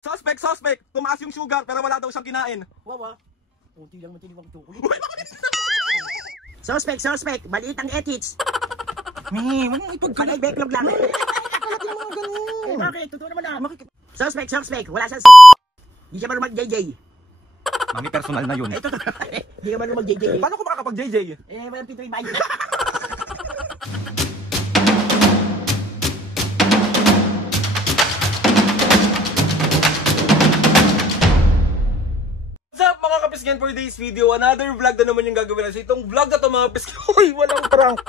Suspect! Tumaas yung sugar pero wala daw siyang kinain. Wawa. Kunti lang matiniwang chocolate. Suspect! Maliit ang ethics. Wag mong Panay backlog lang. mga ganun. Bakit? Totoo naman ah. Suspect! Wala siyang Hindi siya marunong mag-JJ. Mami, personal na yun. Totoo. Hindi ka marunong mag-JJ. Paano ko makakapag-JJ? Walang pitoy bayo. Again for today's video, another vlog na naman yung gagawin natin. Itong vlog na to mga pisngi, uy, walang prank.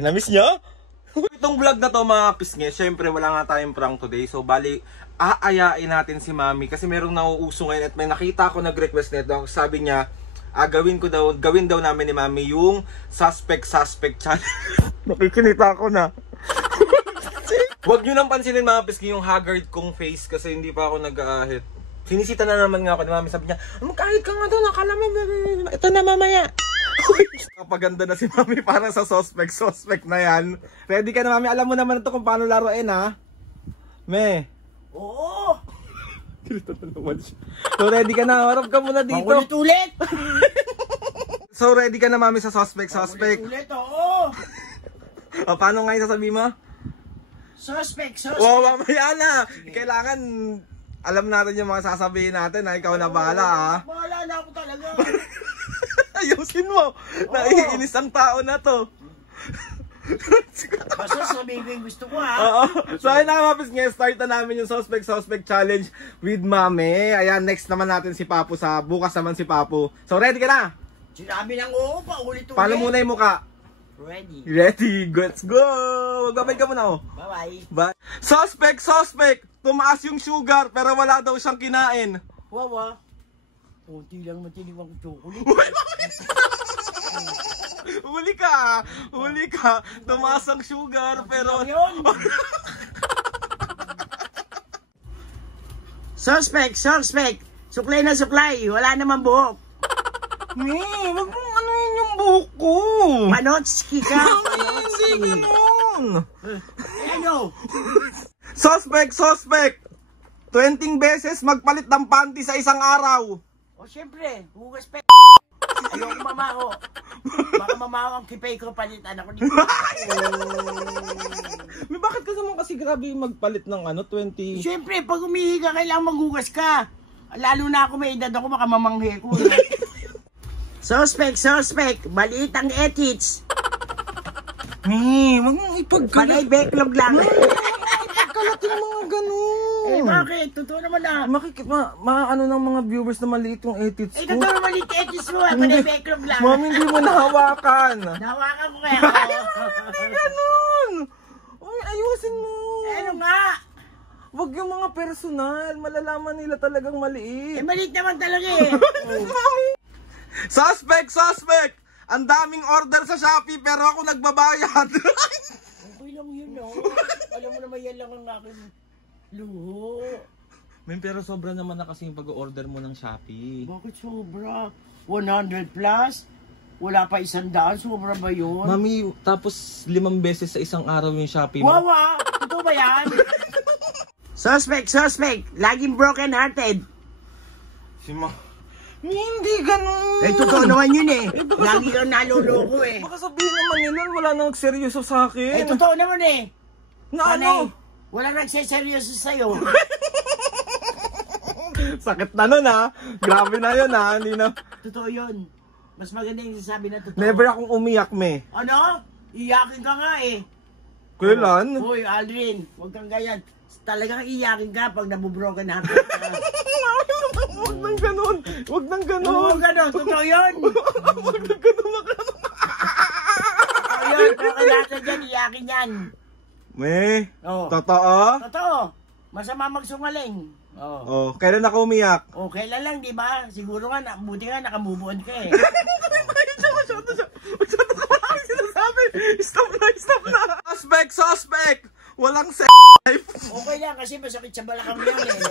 Na-miss niya? Itong vlog na to mga pisngi, syempre wala nga tayong prank today. So bali, aayain natin si Mami kasi merong nauuso ngayon at may nakita ako nag-request nito. Sabi niya, gawin daw namin ni Mami yung suspect challenge. Nakikinita ako na. Huwag nyo nang pansinin mga pisngi yung haggard kong face kasi hindi pa ako nag-aahit. Sinisita na naman nga ako ni Mami, sabi niya, kahit ka nga doon, akala mo, ito na mamaya. Kapaganda na si Mami para sa suspect na yan. Ready ka na Mami, alam mo naman ito kung paano laruin ha? Me. Oo. So ready ka na, harap ka muna dito. Ulit-ulit. So ready ka na Mami sa suspect. Ulit, oo. Paano nga yung sasabihin mo? Suspect. Wow, mamaya na. Kailangan alam natin yung mga sasabihin natin na ikaw na bahala ha. Bahala na ako talaga. Ayusin mo. Naiinis ang tao na to. Basta sabihin ko yung gusto ko ha. Oo. So ayun na mga pisngi, start na namin yung suspect challenge with Mami. Ayan, next naman natin si Papu sa bukas naman si Papu. So ready ka na? Sinabi lang oo pa ulit-ulit. Paano muna yung mukha? Ready, let's go! Magbabay ka muna oh. Bye. Suspect! Tumaas yung sugar pero wala daw siyang kinain. Wawa. Kunti lang matiniwang chocolate. Huli ka. Tumaas ang sugar pero... Suspect! Suklay na suklay. Wala naman buhok. Wag mong anuhin yung buhok ko. Panotski ka. Hindi ganun. Ano? Suspect! 20 beses magpalit ng panty sa isang araw. O syempre, hugas pa. Ayoko mamaho. Baka mamaho ang kipay ko, palitan ako dito. Bakit ka naman kasi grabe magpalit ng 20? Syempre, pag umihi ka, kailangan maghugas ka. Lalo na ako may edad ako, baka mamanghe ko. Suspect! Maliit ang ethics. Wag mong Panay backlog lang. Kalat yung mga ganun. Bakit? Totoo naman ah. Ano ng mga viewers na maliit yung edits ko. Totoo naman maliit ethics mo ah. Panay backlog lang. Mami, hindi mo nahawakan. Nahawakan ko kaya. Hindi ganun. Uy, ayusin mo. Ano nga? Wag yung mga personal. Malalaman nila talagang maliit. Maliit naman talaga eh. Mami. Suspect! Ang daming order sa Shopee pero ako nagbabayad. Okay lang yun no. Alam mo naman yan lang ang aking luho. Pero sobra naman na kasi yung pag-order mo ng Shopee. Bakit sobra? 100 plus? Wala pa 100? Sobra ba yun? Mami, tapos 5 beses sa isang araw yung Shopee mo. Wawa! Totoo ba yan? Suspect! Laging broken hearted. Hindi ganun. Totoo naman yun eh. Lagi kang naloloko eh. Baka sabihin naman nila wala nang seryoso sa akin. Totoo naman eh. Na ano? Wala nagseseryoso sa'yo. Sakit na nun ha. Grabe na yun ha. Hindi na. Totoo yun. Mas maganda yung sasabi na totoo. Never akong umiyak me. Ano? Iyakin ka nga eh. Kailan? Hoy, Aldrin, huwag kang ganyan. Talagang iyakin ka pag nabubroken hearted ka. Huwag nang ganun. Huwag nang ganun. Totoo yun. Huwag nang ganun. Ayun, broken hearted yan, iyakin yan. Me? Oo. Totoo? Totoo. Masama magsungaling. Oh, kailan ako umiyak? O, kailan lang, di ba? Siguro nga, buti nga, nakamove on ka eh. Masyado ka lang sinasabi. Stop na. Suspect! Walang life. Okay lang, kasi masakit sa balakang yan eh, no?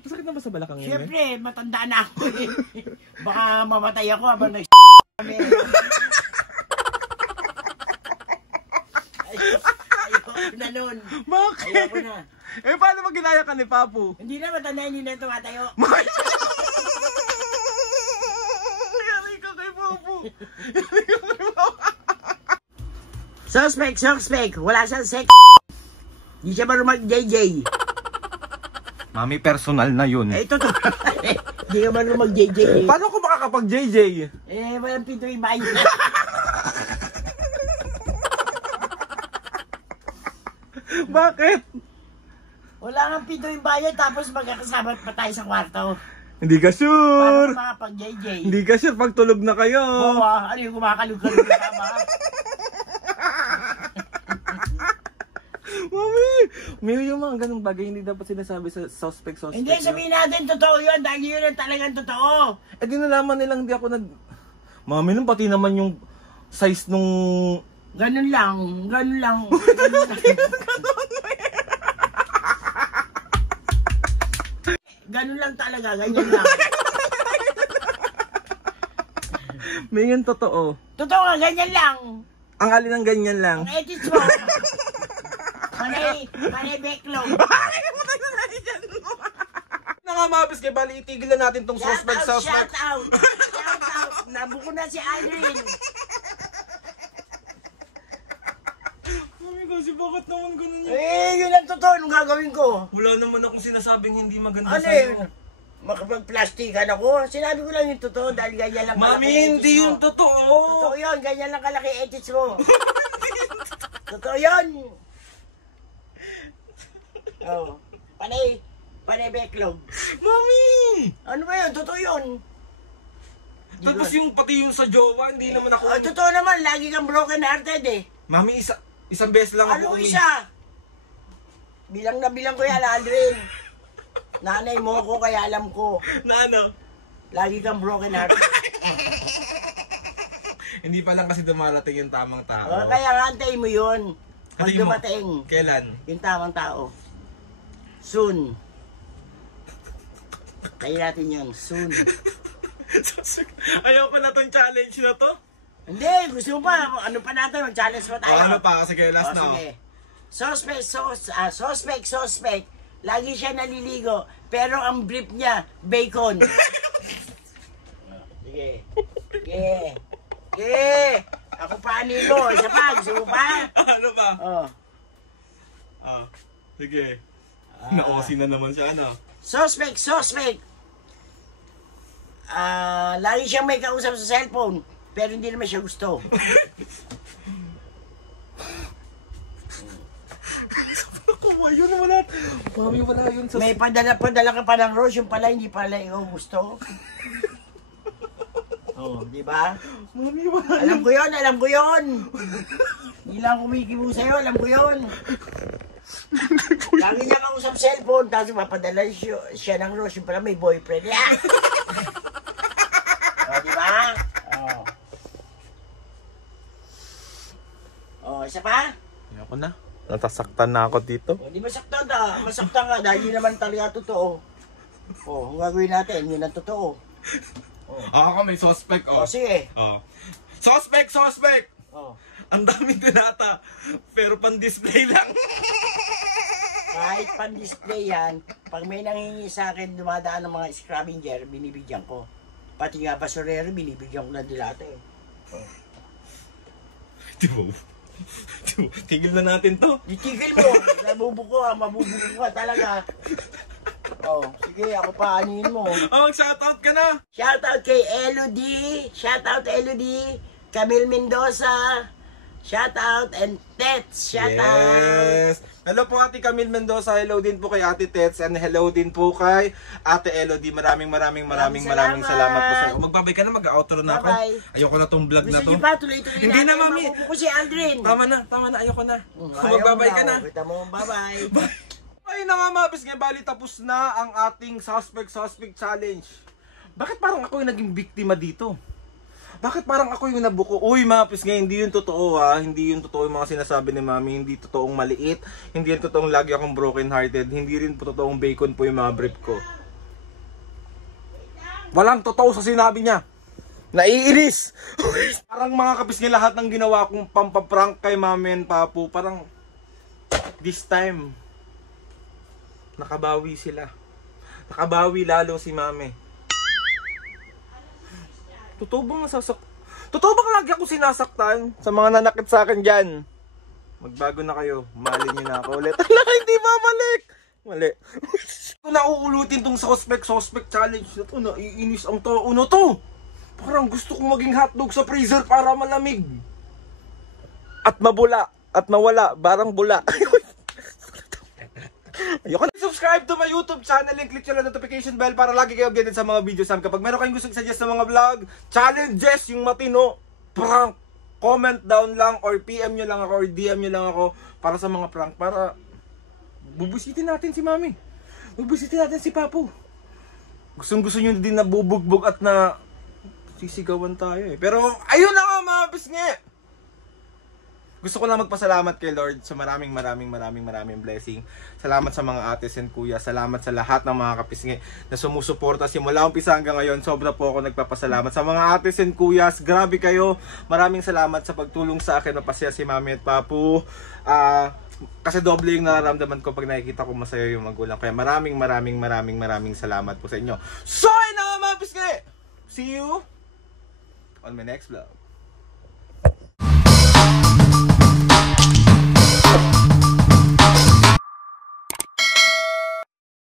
Masakit na ba sa balakang yan? Siyempre, matanda na ako eh. Baka mamatay ako habang kami. Ayoko na nun. Bakit? Ayoko na. Eh, paano mo ginaya ka ni Papu? Hindi na matanda, hindi na tumatayo. Yari ka kay Papu. Yari ka kay Papu. Suspect. Wala siyang sex. Di siya marunong mag-JJ. Mami, personal na yun. Eh, totoo. Di ka marunong mag-JJ. Paano ko makakapag-JJ? Eh, walang pinto yung bayo. Bakit? Wala kang pinto yung bayo, tapos magkakasama pa tayo sa kwarto. Hindi ka Paano sure. makapag-JJ? Hindi ka sure pag tulog na kayo. Oo, ano yung kumakalog-kalog na tama? Mami, may yung mga ganung bagay hindi dapat sinasabi sa suspect. Hindi, sabihin natin totoo yun, dahil yun ang talagang totoo. Eh di nalaman nilang di ako nag... Mami, nung pati naman yung size nung... Ganun lang. Ganun lang talaga, ganyan lang. May yung totoo. Totoo nga, ganyan lang. Ang alin ng ganyan lang. Ang edits mo. Panay backlog. Nakamabis kay bali, itigil na natin tong suspect. Shout out. Nabuko na si Irene. Mami kasi bakit naman ganun yun? Eh, yun ang totoo. Anong gagawin ko? Wala naman akong sinasabing hindi maganda Ano yun? Makapag-plastikan ako. Sinabi ko lang yung totoo dahil ganyan lang Mami, kalaki hindi edits yung mo. totoo. Totoo yun, ganyan lang kalaki edits mo. Totoo yun. Oh, panay backlog. Mami! Ano ba yun? Totoo yun. Tapos yung pati yung sa jowa, hindi naman ako... Oh, totoo naman, lagi kang broken hearted eh. Mami, isang beses lang Ano ako isa? Bilang na bilang ko yan, Aldrin. Nanay mo ko, kaya alam ko. Na ano? Lagi kang broken hearted. Hindi pa lang kasi dumarating yung tamang tao. Oh, kaya nga, antayin mo yun. Pag Antayin mo. dumating, Kailan? yung tamang tao. Soon. Kaya natin yun, soon. Ayoko na tong challenge na to. Hindi, gusto mo pa. Ano pa natin, mag-challenge pa tayo. Ano pa kasi kay last na. Sige. Suspect. Lagi siya naliligo. Pero ang brief niya, bacon. Sige. Ako pa mo. Isa pa, gusto mo pa? Ano ba? Oh. Sige. Na-OC na naman siya, ano? Suspect. Lagi siyang may kausap sa cellphone. Pero hindi naman siya gusto. Yun wala. Mami, wala yun sa... May padala ka pa ng rose, yung pala hindi pala ikaw gusto. Oh, di ba? Mami, wala. Alam ko yun. Hindi lang kumikibo sa'yo, alam ko yun. Lagi niya kausap cellphone, tapos mapadala siya ng rose, yung pala may boyfriend. Yeah! Oh, di ba? Oh, isa pa? Ayoko na. Natasaktan na ako dito. Oh, di masaktan ka dahil yun naman talaga totoo. Oh, ang gagawin natin, yun ang totoo. Ako may suspect, Oh, sige. Suspect! Oh. Ang daming dinata, pero pan-display lang. Kahit pan-display yan, pag may nangingi sa akin dumadaan ng mga scavenger, binibigyan ko. Pati nga basurero, binibigyan ko na dilata eh. Tigil na natin to. Itigil mo, mabubuko ka talaga. Oh, sige, ako pa, anin mo. Mag-shoutout ka na. Shoutout kay Elodie, Camille Mendoza, shoutout, and Tets, shoutout. Yes. Hello po Ate Camille Mendoza, hello din po kay Ate Tets, and hello din po kay Ate Elodie. Maraming salamat po sa iyo. Magbabay ka na, mag-outro na ako. Bye-bye. Ayoko na tong vlog na Gusto to. niyo pa, tuloy-tuloy Hindi na, natin, Mami. makukuha ko si Aldrin. Tama na, ayoko na. Ayaw Magbabay ka na. Kita mo, bye-bye. Ay na nga mapis, bali tapos na ang ating suspect challenge. Bakit parang ako yung naging biktima dito? Bakit parang ako yung nabuko? Uy mapis nga, hindi yun totoo ha. Hindi yun totoo yung mga sinasabi ni Mami. Hindi totoong maliit. Hindi yun totoong lagi akong broken hearted. Hindi rin po totoong bacon po yung mga brief ko. Walang totoo sa sinabi niya. Naiinis! Parang mga kapis niya lahat ng ginawa kong pampaprank kay Mami and Papu. Parang this time nakabawi sila. Nakabawi lalo si mami. Totoo bang lagi ako sinasaktan sa mga nanakit sa akin dyan? Magbago na kayo. Mahalin niyo na ako ulit. Ala, hindi babalik! Mali. Kung nauulutin tong suspect challenge na to, naiinis ang tao na to. Parang gusto kong maging hotdog sa freezer para malamig. At mabula. At mawala. Barang bula. Ayoko na. Subscribe to my YouTube channel and click yung notification bell para lagi kayo updated sa mga videos namin. Kapag meron kayong gusto suggest ng mga vlog, challenges, yung matino, prank, comment down lang or PM nyo lang ako or DM nyo lang ako para sa mga prank. Para bubusitin natin si mami. Bubusitin natin si papu. Gusto nyo din na bubugbog at na sisigawan tayo eh. Pero ayun na nga mga pisngi. Gusto ko lang magpasalamat kay Lord sa maraming blessing. Salamat sa mga ates and kuya. Salamat sa lahat ng mga kapisngi na sumusuporta simula umpisa hanggang ngayon. Sobra po ako nagpapasalamat sa mga ates and kuyas. Grabe kayo. Maraming salamat sa pagtulong sa akin. Mapasaya si mami at papu. Kasi doble yung nararamdaman ko pag nakikita ko masaya yung magulang. Kaya maraming salamat po sa inyo. So, ayun na mga pisngi! See you on my next vlog.